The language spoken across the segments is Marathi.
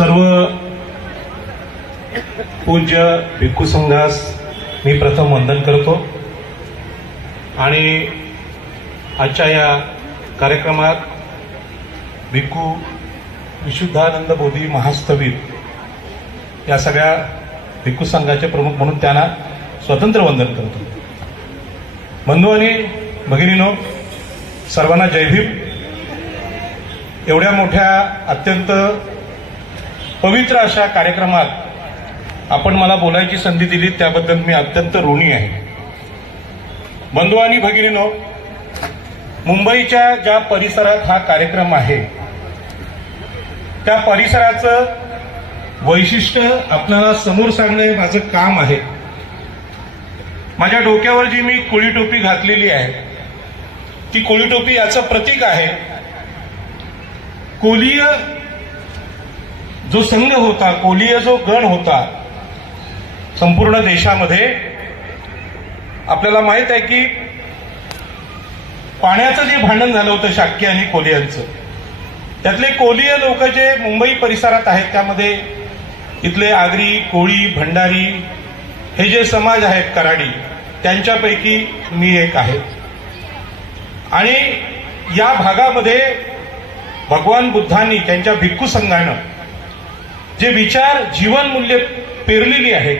सर्व पूज्य भिक्खू संघास मी प्रथम वंदन करतो आणि आजच्या या कार्यक्रमात भिक्खू विशुद्धानंद बोधी महास्थविर या सगळ्या भिक्खू संघाचे प्रमुख म्हणून त्यांना स्वतंत्र वंदन करतो। बंधू आणि भगिनीनो, सर्वांना जय भीम। एवढ्या मोठ्या अत्यंत पवित्र अशा कार्यक्रमात आपण मला बोलायची संधी दिली त्याबद्दल मी अत्यंत ऋणी आहे। बंधू आणि भगिनीनो, मुंबईच्या ज्या परिसरात हा कार्यक्रम आहे त्या परिसराचं वैशिष्ट्य आपल्याला समोर सांगणे हे माझं काम आहे। माझ्या डोक्यावर जी मी कोळी टोपी घातलेली आहे ती कोळी टोपी याचं प्रतीक आहे। कोलीय जो संघ होता, कोलीय जो गण होता संपूर्ण देशामध्ये, आपल्याला माहित आहे की पाण्याचं जे भांडण झालं होतं शाक्य आणि कोलियांचं, त्यातले कोलीय लोक जे मुंबई परिसरात आहेत त्यामध्ये इथले आगरी, कोळी, भंडारी हे जे समाज आहेत कराडी, त्यांच्यापैकी मी एक आहे। आणि या भागामध्ये भगवान बुद्धांनी त्यांच्या भिक्खू संघानं जे विचार जीवनमूल्य पेरलेली आहेत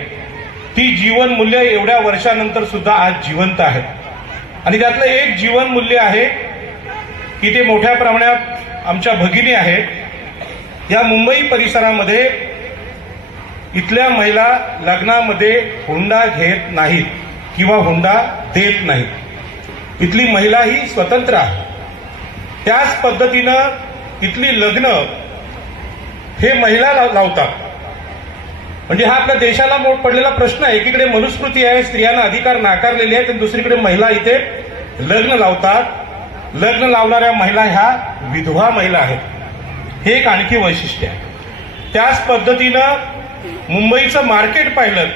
ती जीवनमूल्य एवढ्या वर्षानंतर सुद्धा आज जिवंत आहेत। आणि त्यातलं एक जीवनमूल्य आहे की ते मोठ्या प्रमाणात आमच्या भगिनी आहेत। या मुंबई परिसरामध्ये इथल्या महिला लग्नामध्ये हुंडा घेत नाहीत किंवा हुंडा देत नाहीत। इथली महिला ही स्वतंत्र आहे। त्याच पद्धतीनं इथली लग्न हे महिला लावतात। म्हणजे हा आपल्या देशाला मोठ पडलेला प्रश्न आहे। एकीकडे मनुस्मृती आहे, स्त्रियांना अधिकार नाकारलेले आहेत, आणि दुसरीकडे महिला इथे लग्न लावतात। लग्न लावणाऱ्या महिला ह्या विधवा महिला आहेत। हे एक आणखी वैशिष्ट्य आहे। त्याच पद्धतीनं मुंबईचं मार्केट पाहिलं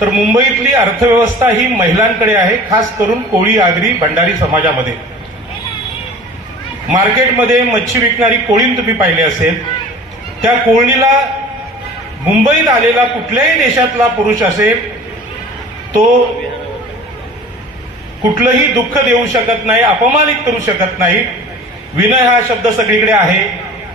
तर मुंबईतली अर्थव्यवस्था ही महिलांकडे आहे, खास करून कोळी, आगरी, भंडारी समाजामध्ये। मार्केटमध्ये मच्छी विकणारी कोळीण तुम्ही पाहिली असेल, त्या कोळणीला मुंबईत आलेला कुठल्याही देशातला पुरुष असेल तो कुठलंही दुःख देऊ शकत नाही, अपमानित करू शकत नाही। विनय हा शब्द सगळीकडे आहे,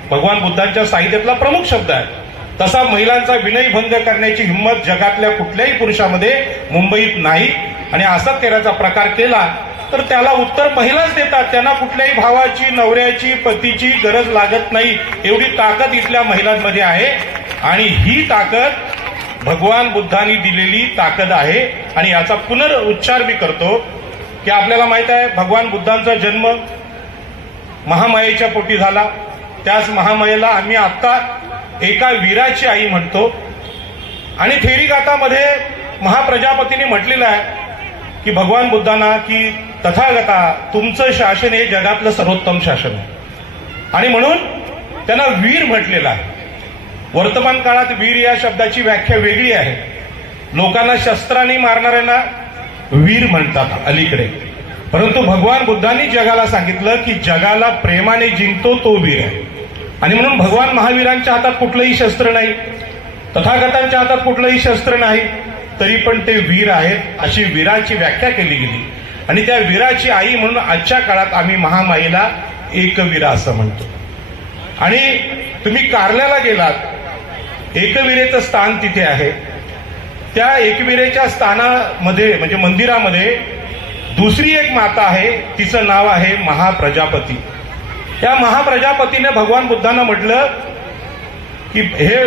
भगवान बुद्धांच्या साहित्यातला प्रमुख शब्द आहे। तसा महिलांचा विनयभंग करण्याची हिंमत जगातल्या कुठल्याही पुरुषामध्ये मुंबईत नाही। आणि असा तेराचा प्रकार केला तर त्याला उत्तर महिलाच देतात। त्यांना कुठल्याही भावाची, नवऱ्याची, पतीची गरज लागत नाही, एवढी ताकद इथल्या महिलांमध्ये आहे। आणि ही ताकद भगवान बुद्धांनी दिलेली ताकद आहे। आणि याचा पुनरुच्चार मी करतो की आपल्याला माहित आहे भगवान बुद्धांचा जन्म महामायेच्या पोटी झाला। त्याच महामायेला आम्ही आता एका वीराची आई म्हणतो। आणि थेरीगाथामध्ये महाप्रजापतीने म्हटलेलं आहे की भगवान बुद्धांना की तथागता, तुमचं शासन हे जगातलं सर्वोत्तम शासन आहे। आणि म्हणून त्यांना वीर म्हटलेलं आहे। वर्तमान काळात वीर या शब्दाची व्याख्या वेगळी आहे। लोकांना शस्त्राने मारणाऱ्यांना वीर म्हणतात अलीकडे, परंतु भगवान बुद्धांनी जगाला सांगितलं की जगाला प्रेमाने जिंकतो तो वीर आहे। आणि म्हणून भगवान महावीरांच्या हातात कुठलंही शस्त्र नाही, तथागतांच्या हातात कुठलंही शस्त्र नाही, तरी पण ते वीर आहेत अशी वीराची व्याख्या केली गेली। आणि त्या वीराची आई म्हणून आजच्या काळात आम्ही महामाईला एकवीरा असं म्हणतो। आणि तुम्ही कार्ल्याला गेलात, एकविरेचं स्थान तिथे आहे। त्या एकविरेच्या स्थानामध्ये म्हणजे मंदिरामध्ये दुसरी एक माता आहे, तिचं नाव आहे महाप्रजापती। या महाप्रजापतीने भगवान बुद्धांना म्हटलं की हे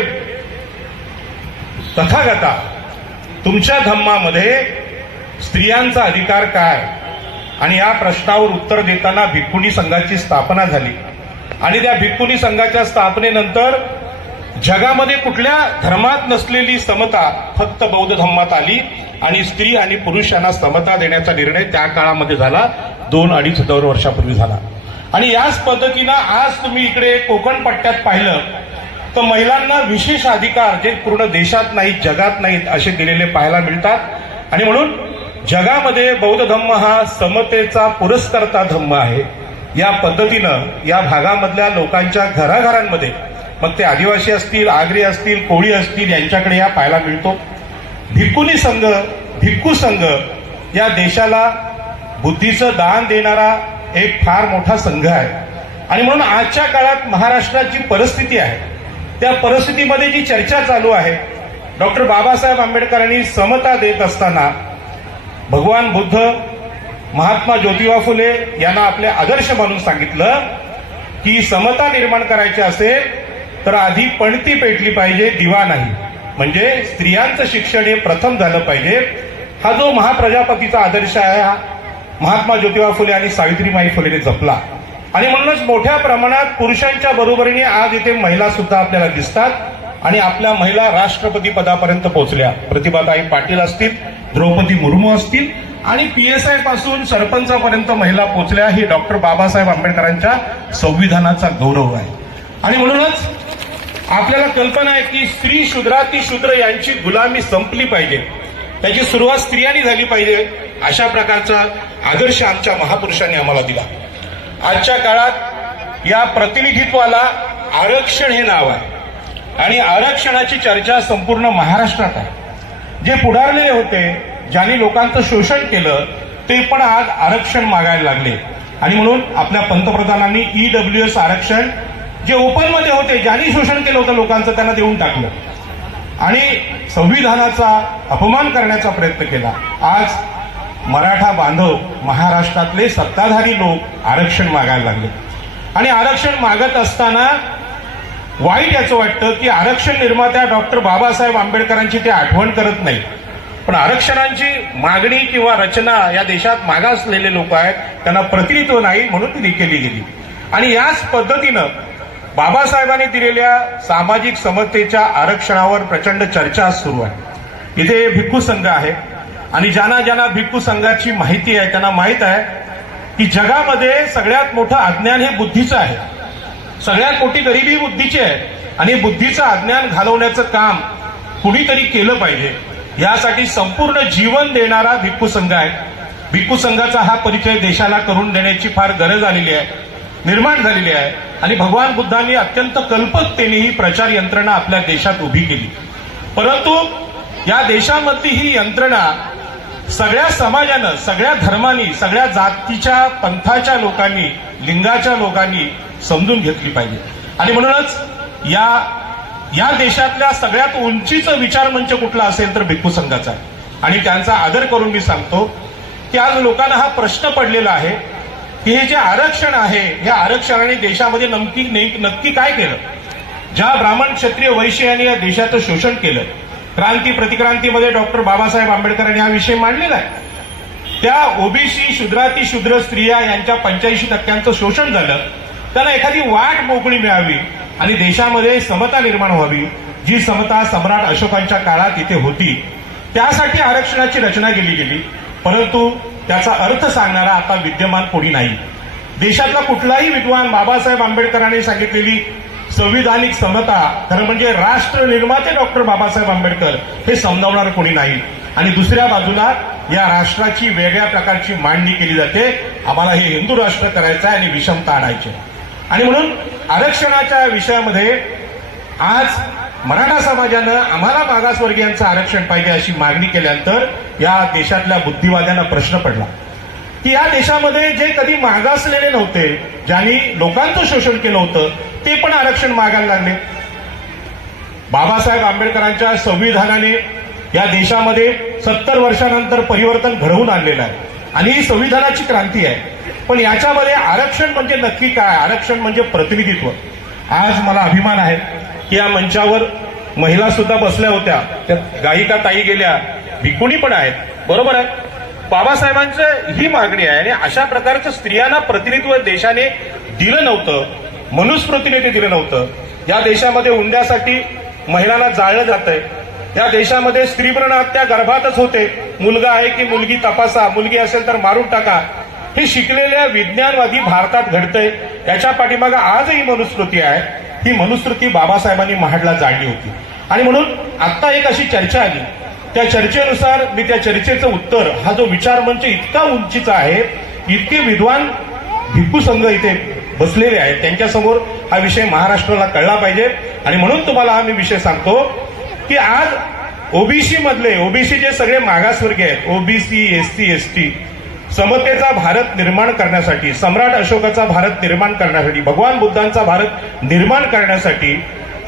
तथागता, तुमच्या धम्मामध्ये स्त्रियांचा अधिकार काय? आणि या प्रश्नावर उत्तर देताना भिक्खुनी संघाची स्थापना झाली। आणि त्या भिक्खुनी संघाच्या स्थापनेनंतर जगामध्ये कुठल्या धर्मात नसलेली समता फक्त बौद्ध धर्मात आली आणि स्त्री आणि पुरुष यांना समता देण्याचा निर्णय त्या काळामध्ये झाला, 2-2.5 वर्षापूर्वी झाला। आणि याच पद्धतीनं आज तुम्ही इकडे कोकण पट्ट्यात पाहिलं तर महिलांना विशेष अधिकार जे पूर्ण देशात नाहीत, जगात नाहीत असे दिलेले पाहायला मिळतात। आणि म्हणून जगामध्ये बौद्ध धम्म हा समतेचा पुरस्कर्ता धम्म आहे। या पद्धतीनं या भागामधल्या लोकांच्या घराघरांमध्ये मग ते आदिवासी असतील, आगरी असतील, कोळी असतील, यांच्याकडे या पाहायला मिळतो. भिक्खुनी संघ, भिक्खू संघ या देशाला बुद्धीचं दान देणारा एक फार मोठा संघ आहे. आणि म्हणून आजच्या काळात महाराष्ट्रात जी परिस्थिती आहे, त्या परिस्थितीमध्ये जी चर्चा चालू आहे, डॉक्टर बाबासाहेब आंबेडकरांनी समता देत असताना भगवान बुद्ध, महात्मा ज्योतिबा फुले यांना आपले आदर्श मानून सांगितलं की समता निर्माण करायची असेल तर आधी पणती पेटली पाहिजे, दिवा नाही. म्हणजे स्त्रियांचं शिक्षण हे प्रथम झालं पाहिजे. हा जो महाप्रजापतीचा आदर्श आहे, हा महात्मा ज्योतिबा फुले आणि सावित्रीबाई फुलेने जपला. आणि म्हणूनच मोठ्या प्रमाणात पुरुषांच्या बरोबरीने आज इथे महिला सुद्धा आपल्याला दिसतात आणि आपल्या महिला राष्ट्रपती पदापर्यंत पोहोचल्या. प्रतिभाताई पाटील असतील, द्रौपदी मुर्मू असतील आणि PSI पासून सरपंचापर्यंत महिला पोहोचल्या. ही डॉक्टर बाबासाहेब आंबेडकरांच्या संविधानाचा गौरव आहे. आणि म्हणूनच आपल्याला कल्पना आहे की स्त्री शूद्रातिशूद्र यांची गुलामी संपली पाहिजे, त्याची सुरुवात स्त्रियांनी झाली पाहिजे. अशा प्रकारचा आदर्श आमच्या महापुरुषांनी आम्हाला दिला. आजच्या काळात या प्रतिनिधित्वाला आरक्षण हे नाव आहे आणि आरक्षणाची चर्चा संपूर्ण महाराष्ट्रात आहे. जे पुढारलेले होते, ज्यांनी लोकांचं शोषण केलं, ते पण आज आरक्षण मागायला लागले. आणि म्हणून आपल्या पंतप्रधानांनी EWS आरक्षण, जे ओपनमध्ये होते, ज्यांनी शोषण केलं होतं लोकांचं, त्यांना देऊन टाकलं आणि संविधानाचा अपमान करण्याचा प्रयत्न केला. आज मराठा बांधव, महाराष्ट्रातले सत्ताधारी लोक आरक्षण मागायला लागले. आणि आरक्षण मागत असताना वाईट याचं वाटतं की आरक्षण निर्मात्या डॉक्टर बाबासाहेब आंबेडकरांची ते आठवण करत नाही. पण आरक्षणांची मागणी किंवा रचना या देशात मागासलेले लोक आहेत, त्यांना प्रतिनिधित्व नाही म्हणून ती केली गेली. आणि याच पद्धतीनं बाबासाहेबांनी दिलेल्या सामाजिक समतेच्या आरक्षणावर प्रचंड चर्चा सुरू आहे. इथे भिक्खू संघ आहे आणि ज्यांना भिक्खू संघाची माहिती आहे त्यांना माहित आहे की जगामध्ये सगळ्यात मोठं अज्ञान हे बुद्धीचं आहे. सगळ्यात मोठी गरिबी बुद्धीची आहे आणि बुद्धीचं अज्ञान घालवण्याचं काम कुणीतरी केलं पाहिजे. यासाठी संपूर्ण जीवन देणारा भिक्खू संघ आहे. भिक्खू संघाचा हा परिचय देशाला करून देण्याची फार गरज आलेली आहे, निर्माण झालेली आहे. आणि भगवान बुद्धांनी अत्यंत कल्पकतेने ही प्रचार यंत्रणा आपल्या देशात उभी केली. परंतु या देशामधली ही यंत्रणा सगळ्या समाजानं, सगळ्या धर्मांनी, सगळ्या जातीच्या पंथाच्या लोकांनी, लिंगाच्या लोकांनी समजून घेतली पाहिजे. आणि म्हणूनच या देशातल्या सगळ्यात उंचीचं विचारमंच कुठला असेल तर भिक्खू संघाचा आहे. आणि त्यांचा आदर करून मी सांगतो की आज लोकांना हा प्रश्न पडलेला आहे की हे जे आरक्षण आहे, या आरक्षणाने देशामध्ये नक्की काय केलं. ज्या ब्राह्मण, क्षत्रिय, वैश्य यांनी या देशाचं शोषण केलं, क्रांती प्रतिक्रांतीमध्ये डॉक्टर बाबासाहेब आंबेडकरांनी हा विषय मांडलेला आहे. त्या ओबीसी, शूद्रातिशूद्र स्त्रिया यांच्या 85% शोषण झालं. त्यांना एखादी वाट मोकळी मिळावी आणि देशामध्ये समता निर्माण व्हावी, जी समता सम्राट अशोकांच्या काळात इथे होती. त्यासाठी आरक्षणाची रचना केली गेली. परंतु त्याचा अर्थ सांगणारा आता विद्यमान कोणी नाही. देशातला कुठलाही विद्वान बाबासाहेब आंबेडकरांनी सांगितलेली संविधानिक समता, खरं म्हणजे राष्ट्र निर्माते डॉक्टर बाबासाहेब आंबेडकर, हे समजावणार कोणी नाही. आणि दुसऱ्या बाजूला या राष्ट्राची वेगळ्या प्रकारची मांडणी केली जाते. आम्हाला हे हिंदू राष्ट्र करायचं आहे आणि विषमता आणायची. आणि म्हणून आरक्षणाच्या विषयामध्ये आज मराठा समाजानं आम्हाला मागासवर्गीयांचं आरक्षण पाहिजे अशी मागणी केल्यानंतर या देशातल्या बुद्धिवाद्यांना प्रश्न पडला की या देशामध्ये जे कधी मागासलेले नव्हते, ज्यांनी लोकांचं शोषण केलं होतं, ते पण आरक्षण मागायला लागले. बाबासाहेब आंबेडकरांच्या संविधानाने या देशामध्ये 70 वर्षानंतर परिवर्तन घडवून आणलेलं आहे आणि ही संविधानाची क्रांती आहे. पण याच्यामध्ये आरक्षण म्हणजे नक्की काय? आरक्षण म्हणजे प्रतिनिधित्व. आज मला अभिमान आहे की या मंचावर महिला सुद्धा बसल्या होत्या, त्यात गायिका ताई गेल्या, भिक्खुणी पण आहेत, बरोबर आहे. बाबासाहेबांचं ही मागणी आहे आणि अशा प्रकारचं स्त्रियांना प्रतिनिधित्व देशाने दिलं नव्हतं, मनुस्मृतीने ते दिलं नव्हतं. या देशामध्ये हुंड्यासाठी महिलांना जाळलं जातंय. या देशामध्ये स्त्रीभ्रूण हत्या गर्भातच होते. मुलगा आहे की मुलगी तपासा, मुलगी असेल तर मारून टाका. हे शिकलेल्या विज्ञानवादी भारतात घडतंय. याच्या पाठीमागे आजही मनुस्मृती आहे. ही मनुस्मृती बाबासाहेबांनी महाडला जाळली होती. आणि म्हणून आता एक अशी चर्चा आली, त्या चर्चेनुसार मी त्या चर्चेचं उत्तर, हा जो विचारमंच इतका उंचीचा आहे, इतके विद्वान भिक्खू संघ इथे बसलेले आहेत, त्यांच्यासमोर हा विषय महाराष्ट्राला कळला पाहिजे. आणि म्हणून तुम्हाला हा मी विषय सांगतो की आज ओबीसी मधले ओबीसी जे सगळे मागासवर्गीय आहेत, ओबीसी, एससी, एसटी, समतेचा भारत निर्माण करण्यासाठी, सम्राट अशोकाचा भारत निर्माण करण्यासाठी, भगवान बुद्धांचा भारत निर्माण करण्यासाठी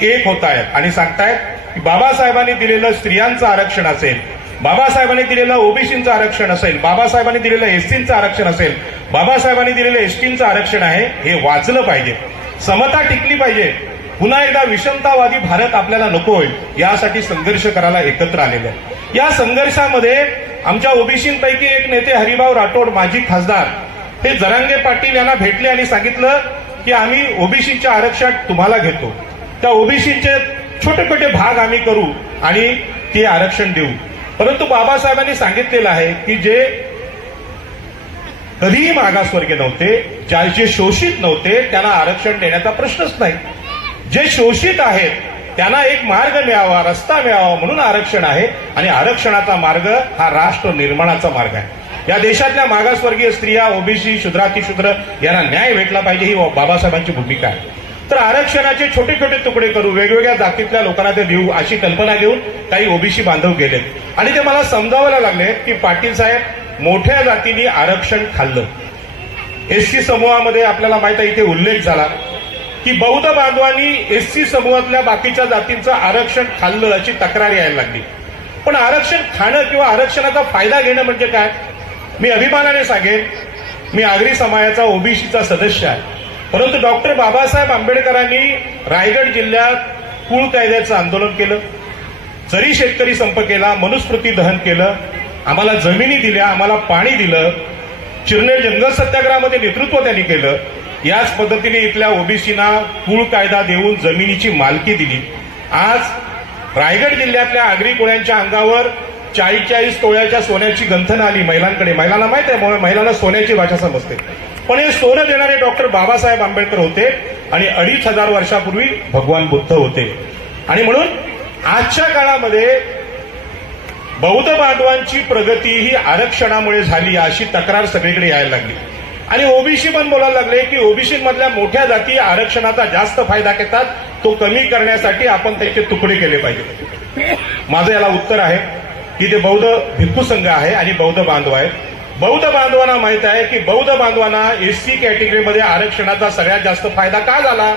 एक होत आहेत आणि सांगतायत की बाबासाहेबांनी दिलेलं स्त्रियांचं आरक्षण असेल, बाबासाहेबांनी दिलेलं ओबीसीचं आरक्षण असेल, बाबासाहेबांनी दिलेलं एससीचं आरक्षण असेल, बाबासाहेबांनी दिलेलं एसटीचं आरक्षण आहे, हे वाचलं पाहिजे, समता टिकली पाहिजे, पुन्हा एकदा विषमतावादी भारत आपल्याला नको होईल, यासाठी संघर्ष करायला एकत्र आलेले आहे। या संघर्षामध्ये आमच्या ओबीसींपैकी एक नेते हरिभाऊ राठोड, माजी खासदार, हे जरांगे पाटील यांना भेटले आणि सांगितलं की आम्ही ओबीसीच्या आरक्षण तुम्हाला घेतो, त्या ओबीसीचे छोटे छोटे भाग आम्ही करू आणि ते आरक्षण देऊ। परंतु बाबासाहेबांनी सांगितलेलं आहे की जे कधीही मागासवर्गीय नव्हते, जे शोषित नव्हते, त्यांना आरक्षण देण्याचा प्रश्नच नाही। जे शोषित आहेत त्यांना एक मार्ग मिळावा, रस्ता मिळावा म्हणून आरक्षण आहे आणि आरक्षणाचा मार्ग हा राष्ट्र निर्माणाचा मार्ग आहे। या देशातल्या मागासवर्गीय स्त्रिया, ओबीसी, शूद्रातिशूद्र यांना न्याय भेटला पाहिजे, ही बाबासाहेबांची भूमिका आहे। तर आरक्षणाचे छोटे छोटे तुकडे करू, वेगवेगळ्या जातीतल्या लोकांना ते देऊ, अशी कल्पना घेऊन काही ओबीसी बांधव गेलेत आणि ते मला समजावायला लागले की पाटील साहेब, मोठ्या जातींनी आरक्षण खाल्लं। एससी समूहामध्ये आपल्याला माहित आहे, इथे उल्लेख झाला की बौद्ध बांधवांनी एससी समूहातल्या बाकीच्या जातींचं आरक्षण खाल्लं अशी तक्रार यायला लागली। पण आरक्षण खाणं किंवा आरक्षणाचा फायदा घेणं म्हणजे काय? मी अभिमानाने सांगेन, मी आगरी समाजाचा ओबीसीचा सदस्य आहे, परंतु डॉक्टर बाबासाहेब आंबेडकरांनी रायगड जिल्ह्यात कुळ कायद्याचं आंदोलन केलं, जरी शेतकरी संप केला, मनुस्मृती दहन केलं, आम्हाला जमिनी दिल्या, आम्हाला पाणी दिलं, चिरनेर जंगल सत्याग्रहामध्ये नेतृत्व त्यांनी केलं। याच पद्धतीने इथल्या ओबीसींना कुळ कायदा देऊन जमिनीची मालकी दिली। आज रायगड जिल्ह्यातल्या आगरी कोळ्यांच्या अंगावर 40-40 तोळ्याच्या सोन्याची गंथन आली महिलांकडे। महिलांना माहित आहे, महिलांना सोन्याची भाषा समजते, पण हे सोनं देणारे डॉक्टर बाबासाहेब आंबेडकर होते आणि 2500 वर्षापूर्वी भगवान बुद्ध होते। आणि म्हणून आजच्या काळामध्ये बौद्ध बांधवांची प्रगती ही आरक्षणामुळे झाली अशी तक्रार सगळीकडे यायला लागली आणि ओबीसी पण बोलायला लागले की ओबीसी मधल्या मोठ्या जाती आरक्षणाचा जास्त फायदा घेतात, तो कमी करण्यासाठी आपण त्याचे तुकडे केले पाहिजे। माझं याला उत्तर आहे की ते बौद्ध भिक्खू संघ आहे आणि बौद्ध बांधव आहेत। बौद्ध बांधवांना माहित आहे की बौद्ध बांधवांना एससी कॅटेगरीमध्ये आरक्षणाचा सगळ्यात जास्त फायदा का झाला,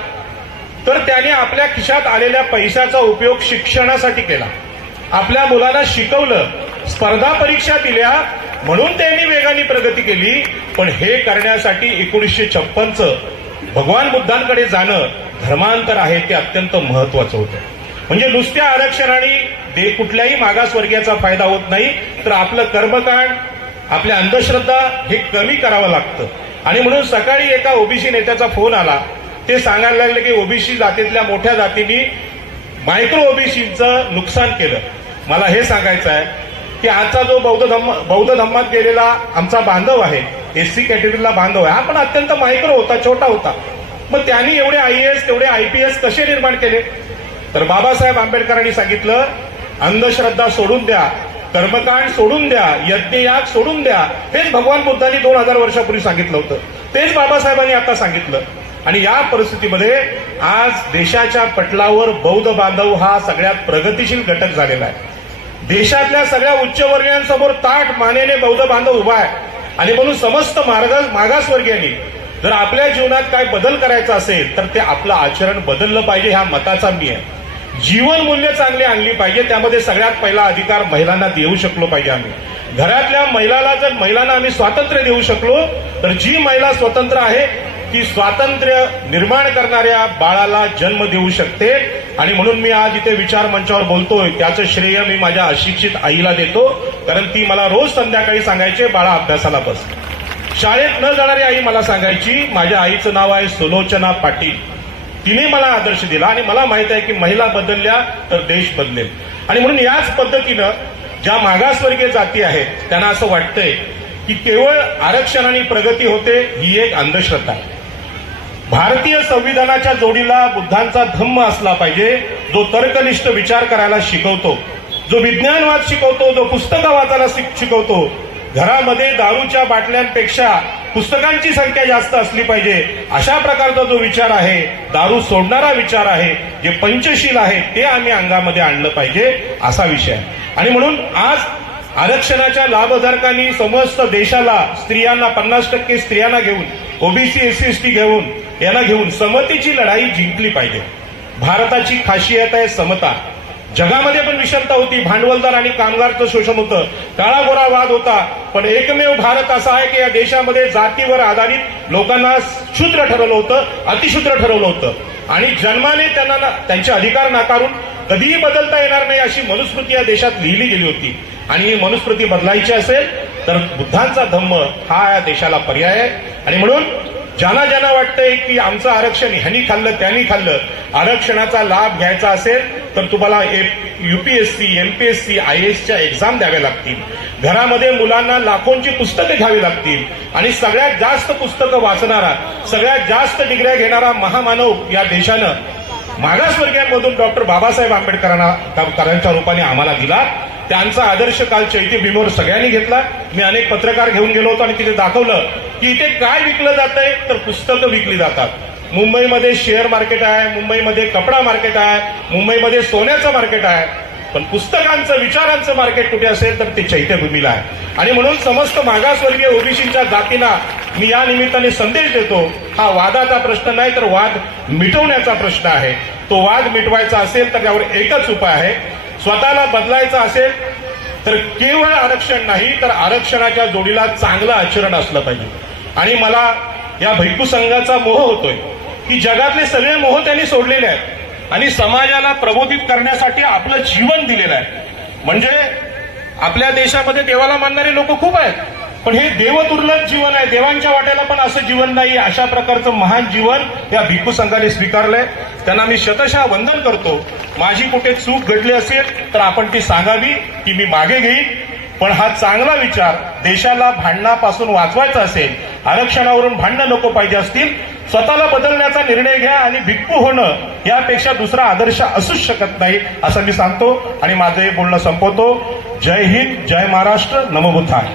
तर त्याने आपल्या खिशात आलेल्या पैशाचा उपयोग शिक्षणासाठी केला, आपल्या मुलांना शिकवलं, स्पर्धा परीक्षा दिल्या, म्हणून त्यांनी वेगाने प्रगती केली। पण हे करण्यासाठी 1956चं भगवान बुद्धांकडे जाणं, धर्मांतर आहे, ते अत्यंत महत्वाचं होतं। म्हणजे नुसत्या आरक्षणाने कुठल्याही मागासवर्गीयाचा फायदा होत नाही, तर आपलं कर्मकांड, आपल्या अंधश्रद्धा हे कमी करावं लागतं। आणि म्हणून सकाळी एका ओबीसी नेत्याचा फोन आला, ते सांगायला लागले की ओबीसी जातीतल्या मोठ्या जातींनी मायक्रो ओबीसीचं नुकसान केलं। मला हे सांगायचं आहे की आजचा जो बौद्ध धम्मात गेलेला आमचा बांधव आहे, एससी कॅटेगरीला बांधव आहे, हा पण अत्यंत मायक्रो होता, छोटा होता, मग त्यांनी एवढे आयएएस तेवढे आयपीएस कसे निर्माण केले? तर बाबासाहेब आंबेडकरांनी सांगितलं, अंधश्रद्धा सोडून द्या, कर्मकांड सोडून द्या, यज्ञयाग सोडून द्या। हेच भगवान बुद्धांनी 2000 वर्षापूर्वी सांगितलं होतं, तेच बाबासाहेबांनी आता सांगितलं। आणि या परिस्थितीमध्ये आज देशाच्या पटलावर बौद्ध बांधव हा सगळ्यात प्रगतिशील घटक झालेला आहे। देशातल्या सगळ्या उच्चवर्गीयांसमोर ताठ मानेने बौद्ध बांधव उभा आहे आणि म्हणून समस्त मागासवर्गीयांनी जर आपल्या जीवनात काय बदल करायचा असेल तर ते आपलं आचरण बदललं पाहिजे, ह्या मताचा मी आहे। जीवन मूल्य चांगली आणली पाहिजे, त्यामध्ये सगळ्यात पहिला अधिकार महिलांना देऊ शकलो पाहिजे आम्ही। घरातल्या महिलांना आम्ही स्वातंत्र्य देऊ शकलो तर जी महिला स्वतंत्र आहे ती स्वातंत्र्य निर्माण करणाऱ्या बाळाला जन्म देऊ शकते। आणि म्हणून मी आज इथे विचार मंचावर बोलतोय, त्याचं श्रेय मी माझ्या अशिक्षित आईला देतो, कारण ती मला रोज संध्याकाळी सांगायचे, बाळा अभ्यासाला बस। शाळेत न जाणारी आई मला सांगायची, माझ्या आईचं नाव आहे सुलोचना पाटील, तिने मला आदर्श दिला आणि मला माहित आहे की महिला बदलल्या तर देश बदलेल। आणि म्हणून याच पद्धतीनं ज्या मागासवर्गीय जाती आहेत त्यांना असं वाटतंय की केवळ आरक्षणाने प्रगती होते, ही एक अंधश्रद्धा आहे। भारतीय संविधानाच्या जोडीला बुद्धांचा धम्म असला पाहिजे, जो तर्कनिष्ठ विचार करायला शिकवतो, जो विज्ञानवाद शिकवतो, जो पुस्तकं वाचायला शिकवतो। घरामध्ये दारूच्या बाटल्यांपेक्षा पुस्तकांची संख्या जास्त असली पाहिजे, अशा प्रकारचा जो विचार आहे, दारू सोडणारा विचार आहे, जे पंचशील आहे, ते आम्ही अंगामध्ये आणलं पाहिजे, असा विषय आहे. आणि म्हणून आज आरक्षणाच्या लाभधारकांनी समस्त देशाला, स्त्रियांना 50% स्त्रियांना घेऊन, ओबीसी एससी एसटी घेऊन, यांना घेऊन समतेची लढाई जिंकली पाहिजे. भारताची खासियत आहे समता. जगामध्ये पण विषमता होती, भांडवलदार आणि कामगारचं शोषण होतं, काळा गोरा वाद होता, पण एकमेव भारत असा आहे की या देशामध्ये जातीवर आधारित लोकांना शूद्र ठरवलं होतं, अतिशूद्र ठरवलं होतं आणि जन्माने त्यांना त्यांचे अधिकार नाकारून कधीही बदलता येणार नाही अशी मनुस्मृती या देशात लिहिली गेली होती. आणि ही मनुस्मृती बदलायची असेल तर बुद्धांचा धम्म हा या देशाला पर्याय आहे. आणि म्हणून ज्यांना ज्यांना वाटतंय की आमचं आरक्षण ह्यांनी खाल्लं त्यांनी खाल्लं, आरक्षणाचा लाभ घ्यायचा असेल तर तुम्हाला युपीएससी, एमपीएससी, आयएएसच्या एक्झाम द्याव्या लागतील. घरामध्ये मुलांना लाखोंची पुस्तकं घ्यावी लागतील आणि सगळ्यात जास्त पुस्तकं वाचणारा, सगळ्यात जास्त डिग्र्या घेणारा महामानव या देशानं मागासवर्गीयांमधून डॉक्टर बाबासाहेब आंबेडकरांच्या रूपाने आम्हाला दिला. त्यांचा आदर्श काल चैत्य भीमेवर सगळ्यांनी घेतला. मी अनेक पत्रकार घेऊन गेलो होतो आणि तिथे दाखवलं की इथे काय विकलं जातंय, तर पुस्तकं विकली जातात. मुंबईमध्ये शेअर मार्केट आहे, मुंबईमध्ये कपडा मार्केट आहे, मुंबईमध्ये सोन्याचं मार्केट आहे, पण पुस्तकांचं, विचारांचं मार्केट कुठे असेल तर ते चैत्यभूमीला आहे. आणि म्हणून समस्त मागासवर्गीय ओबीसीच्या जातींना मी या निमित्ताने संदेश देतो, हा वादाचा प्रश्न नाही तर वाद मिटवण्याचा प्रश्न आहे. तो वाद मिटवायचा असेल तर त्यावर एकच उपाय आहे, स्वतःला बदलायचं असेल तर केवळ आरक्षण नाही तर आरक्षणाच्या जोडीला चांगलं आचरण असलं पाहिजे. आणि मला या भिक्खू संघाचा मोह होतोय की जगातले सगळे मोह त्यांनी सोडलेले आहेत आणि समाजाला प्रबोधित करण्यासाठी आपलं जीवन दिलेलं आहे. म्हणजे आपल्या देशामध्ये देवाला मानणारे लोक खूप आहेत, पण हे देवदुर्लभ जीवन आहे, देवांच्या वाट्याला पण असं जीवन नाही. अशा प्रकारचं महान जीवन या भिक्खू संघाने स्वीकारलंय. त्यांना मी शतशः वंदन करतो. माझी कुठे चूक घडली असेल तर आपण ती सांगावी, ती मी मागे घेईन. पण हा चांगला विचार देशाला भांडणापासून वाचवायचा असेल, आरक्षणावरून भांडणं नको पाहिजे असतील, स्वतःला बदलण्याचा निर्णय घ्या आणि भिक्खू होणं यापेक्षा दुसरा आदर्श असूच शकत नाही असं मी सांगतो आणि माझं हे बोलणं संपवतो. जय हिंद, जय महाराष्ट्र, नमो बुद्धाय.